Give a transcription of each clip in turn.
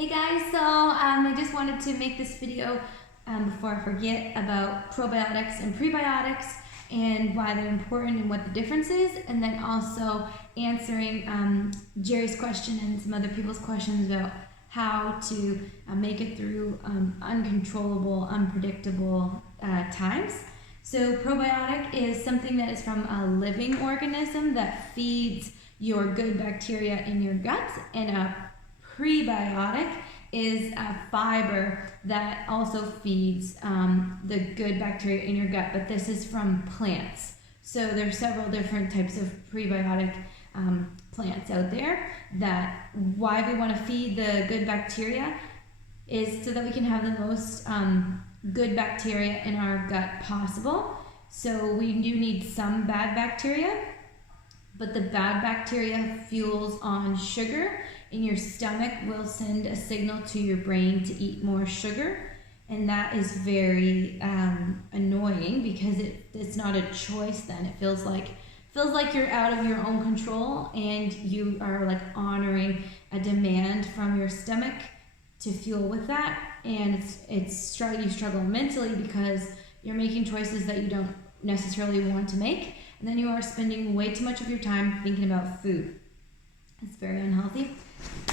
Hey guys, so I just wanted to make this video before I forget about probiotics and prebiotics and why they're important and what the difference is, and then also answering Jerry's question and some other people's questions about how to make it through uncontrollable, unpredictable times. So probiotic is something that is from a living organism that feeds your good bacteria in your gut, and a prebiotic is a fiber that also feeds the good bacteria in your gut, but this is from plants. So there's several different types of prebiotic plants out there. That why we want to feed the good bacteria is so that we can have the most good bacteria in our gut possible. So we do need some bad bacteria, but the bad bacteria fuels on sugar, and your stomach will send a signal to your brain to eat more sugar, and that is very annoying because it's not a choice. Then it feels like you're out of your own control, and you are like honoring a demand from your stomach to fuel with that, and you struggle mentally because you're making choices that you don't necessarily want to make, and then you are spending way too much of your time thinking about food. It's very unhealthy.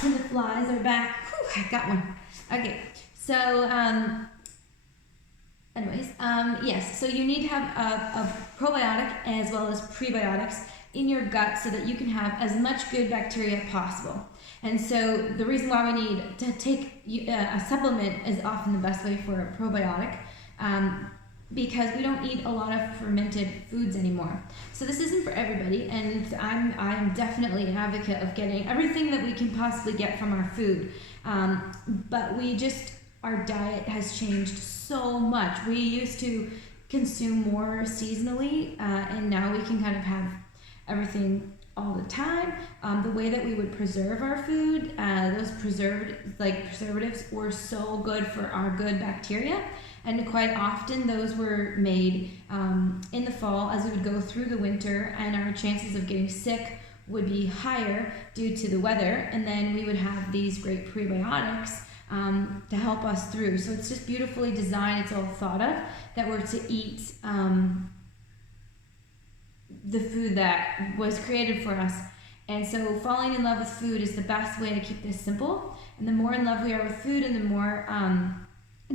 And the flies are back. Whew, I got one. Okay, so yes, so you need to have a probiotic as well as prebiotics in your gut so that you can have as much good bacteria possible. And so the reason why we need to take a supplement is often the best way for a probiotic, because we don't eat a lot of fermented foods anymore. So this isn't for everybody, and I'm definitely an advocate of getting everything that we can possibly get from our food. But our diet has changed so much. We used to consume more seasonally, and now we can kind of have everything all the time. The way that we would preserve our food, those preservatives were so good for our good bacteria, and quite often those were made in the fall as we would go through the winter, and our chances of getting sick would be higher due to the weather, and then we would have these great prebiotics to help us through. So it's just beautifully designed. It's all thought of that we're to eat the food that was created for us. And so falling in love with food is the best way to keep this simple. And the more in love we are with food, and the more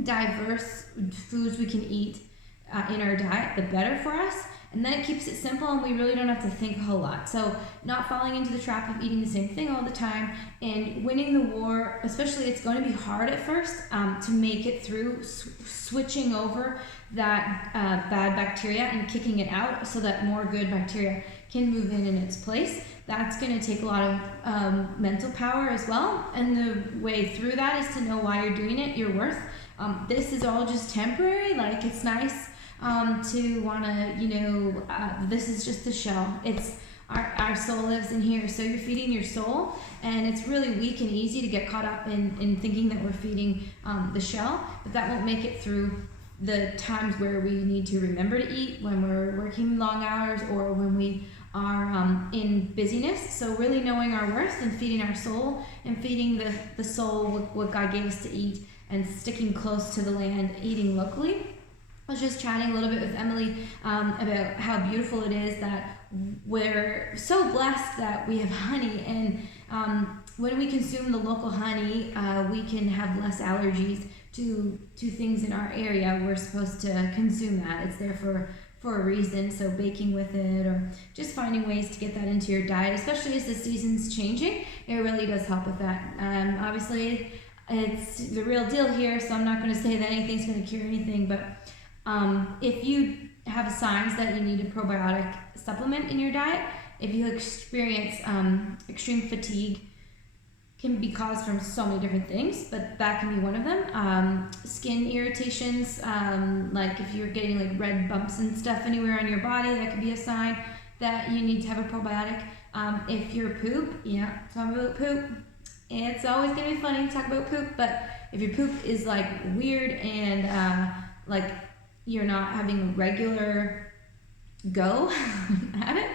diverse foods we can eat in our diet, the better for us. And then it keeps it simple, and we really don't have to think a whole lot. So not falling into the trap of eating the same thing all the time, and winning the war, especially, it's going to be hard at first to make it through switching over that bad bacteria and kicking it out so that more good bacteria can move in its place. That's going to take a lot of mental power as well, and the way through that is to know why you're doing it, your worth. This is all just temporary. Like, it's nice to want to, this is just the shell. It's our soul lives in here, so you're feeding your soul, and it's really weak and easy to get caught up in thinking that we're feeding the shell, but that won't make it through the times where we need to remember to eat, when we're working long hours, or when we are in busyness. So really knowing our worth and feeding our soul, and feeding the soul what God gave us to eat, and sticking close to the land, eating locally. I was just chatting a little bit with Emily about how beautiful it is that we're so blessed that we have honey, and when we consume the local honey, we can have less allergies to things in our area. We're supposed to consume that. It's there for a reason, so baking with it, or just finding ways to get that into your diet, especially as the season's changing, it really does help with that. Obviously, it's the real deal here, so I'm not going to say that anything's going to cure anything, but if you have signs that you need a probiotic supplement in your diet, if you experience extreme fatigue, can be caused from so many different things, but that can be one of them. Skin irritations, like if you're getting like red bumps and stuff anywhere on your body, that could be a sign that you need to have a probiotic. If your poop, talk about poop. It's always going to be funny to talk about poop, but if your poop is like weird and like you're not having a regular go at it,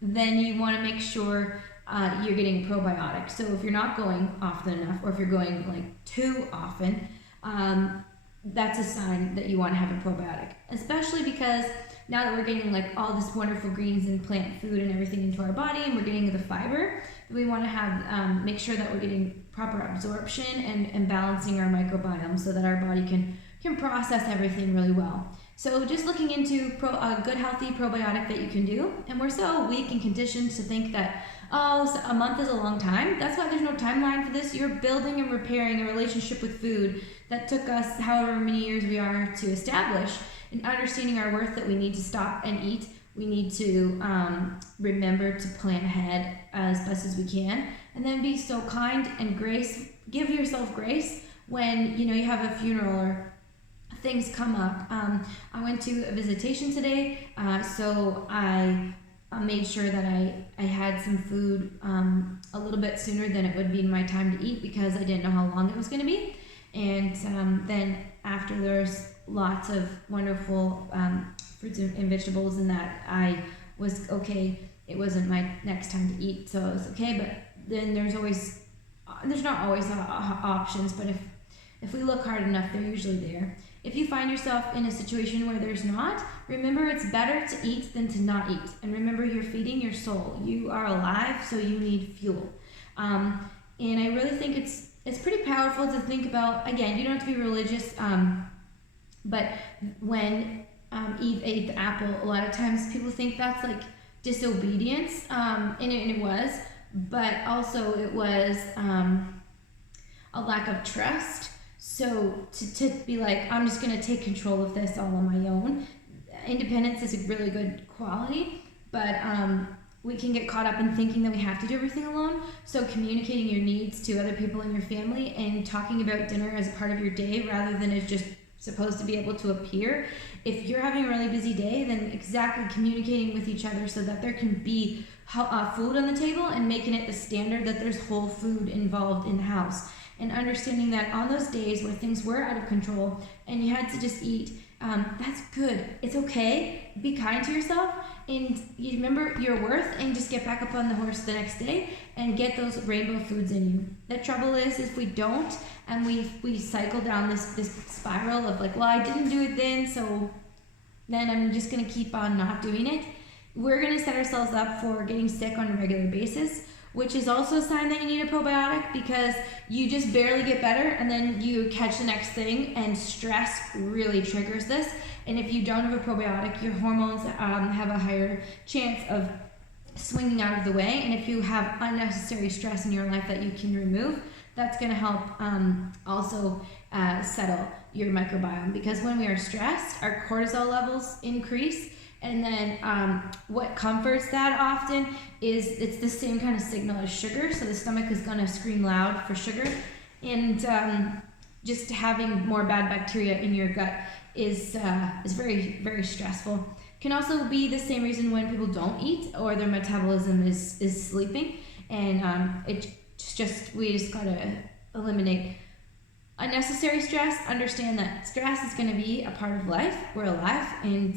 then you want to make sure you're getting a probiotic. So if you're not going often enough, or if you're going like too often, that's a sign that you want to have a probiotic. Especially because now that we're getting like all this wonderful greens and plant food and everything into our body, and we're getting the fiber, we want to have make sure that we're getting proper absorption and balancing our microbiome so that our body can process everything really well. So just looking into a good healthy probiotic that you can do. And we're so weak and conditioned to think that, oh, so a month is a long time. That's why there's no timeline for this. You're building and repairing a relationship with food that took us however many years we are to establish, and understanding our worth, that we need to stop and eat. We need to remember to plan ahead as best as we can, and then be so kind and give yourself grace when you have a funeral or things come up. I went to a visitation today, so I made sure that I had some food a little bit sooner than it would be my time to eat, because I didn't know how long it was going to be. And then after, there's lots of wonderful fruits and vegetables, and that I was okay. It wasn't my next time to eat, so it was okay. But then there's not always options, but if we look hard enough, they're usually there. If you find yourself in a situation where there's not, remember it's better to eat than to not eat. And remember, you're feeding your soul. You are alive, so you need fuel. And I really think it's pretty powerful to think about. Again, you don't have to be religious, but when Eve ate the apple, a lot of times people think that's like disobedience, and it was, but also it was a lack of trust. So to be like, I'm just going to take control of this all on my own. Independence is a really good quality, but we can get caught up in thinking that we have to do everything alone. So communicating your needs to other people in your family, and talking about dinner as a part of your day rather than as just supposed to be able to appear. If you're having a really busy day, then exactly communicating with each other so that there can be food on the table, and making it the standard that there's whole food involved in the house. And understanding that on those days where things were out of control and you had to just eat, that's good. It's okay. Be kind to yourself, and you remember your worth, and just get back up on the horse the next day and get those rainbow foods in you. The trouble is if we don't, and we cycle down this spiral of like, well, I didn't do it then, so then I'm just going to keep on not doing it. We're going to set ourselves up for getting sick on a regular basis, which is also a sign that you need a probiotic, because you just barely get better and then you catch the next thing, and stress really triggers this. And if you don't have a probiotic, your hormones have a higher chance of swinging out of the way. And if you have unnecessary stress in your life that you can remove, that's going to help also settle your microbiome, because when we are stressed, our cortisol levels increase. And then what comforts that often is it's the same kind of signal as sugar. So the stomach is going to scream loud for sugar. And just having more bad bacteria in your gut is very, very stressful. Can also be the same reason when people don't eat, or their metabolism is sleeping. And we just got to eliminate unnecessary stress. Understand that stress is going to be a part of life. We're alive, and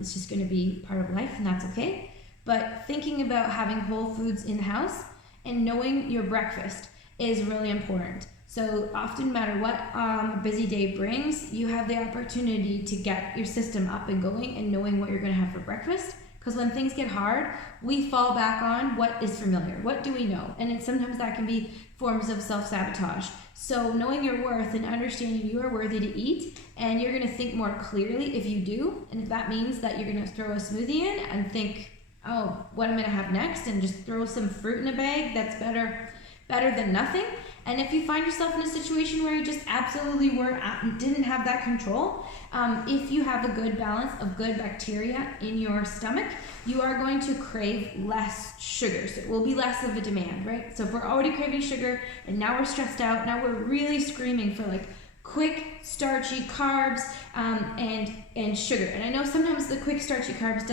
it's just going to be part of life, and that's okay. But thinking about having whole foods in the house and knowing your breakfast is really important. So often, no matter what a busy day brings, you have the opportunity to get your system up and going and knowing what you're going to have for breakfast. Because when things get hard, we fall back on what is familiar. What do we know? And sometimes that can be forms of self-sabotage. So knowing your worth and understanding you are worthy to eat, and you're going to think more clearly if you do. And if that means that you're going to throw a smoothie in and think, oh, what I'm going to have next, and just throw some fruit in a bag, that's better than nothing. And if you find yourself in a situation where you just absolutely didn't have that control, if you have a good balance of good bacteria in your stomach, you are going to crave less sugar. So it will be less of a demand, right? So if we're already craving sugar and now we're stressed out, now we're really screaming for like quick starchy carbs and sugar. And I know sometimes the quick starchy carbs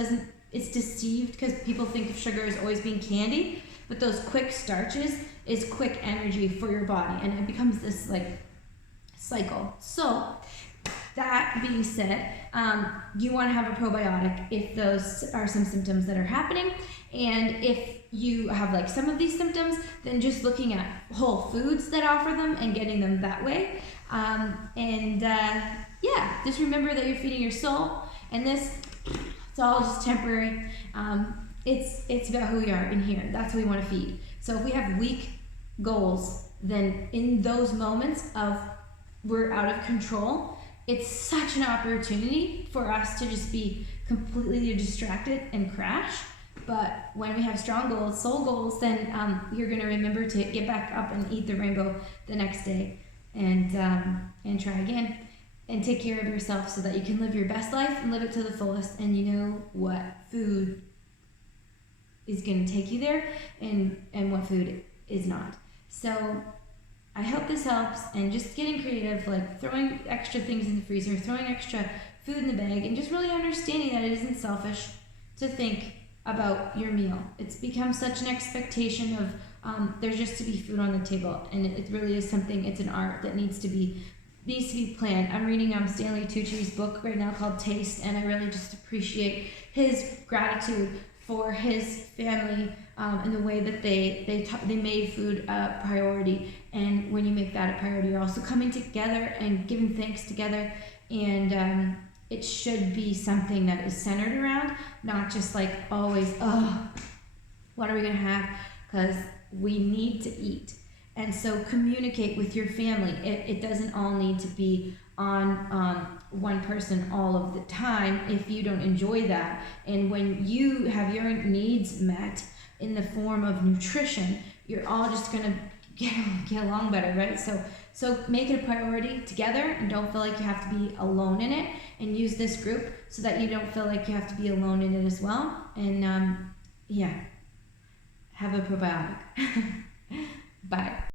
it's deceived because people think of sugar as always being candy, but those quick starches is quick energy for your body, and it becomes this like cycle. So that being said, you want to have a probiotic if those are some symptoms that are happening. And if you have like some of these symptoms, then just looking at whole foods that offer them and getting them that way. Yeah, just remember that you're feeding your soul, and it's all just temporary. It's about who we are in here. That's what we want to feed. So if we have weak goals, then in those moments of we're out of control, it's such an opportunity for us to just be completely distracted and crash. But when we have strong goals, soul goals, then you're going to remember to get back up and eat the rainbow the next day, and try again, and take care of yourself so that you can live your best life and live it to the fullest. And you know what food is going to take you there, and what food is not. So I hope this helps, and just getting creative, like throwing extra things in the freezer, throwing extra food in the bag, and just really understanding that it isn't selfish to think about your meal. It's become such an expectation of there's just to be food on the table, and it really is something. It's an art that needs to be planned. I'm reading Stanley Tucci's book right now called Taste, and I really just appreciate his gratitude for his family and the way that they made food a priority. And when you make that a priority, you're also coming together and giving thanks together, and it should be something that is centered around, not just like always, oh, what are we gonna have? Because we need to eat. And so communicate with your family. It doesn't all need to be on one person all of the time if you don't enjoy that. And when you have your needs met in the form of nutrition, you're all just gonna get along better, right? So make it a priority together, and don't feel like you have to be alone in it, and use this group so that you don't feel like you have to be alone in it as well. And have a probiotic. Bye.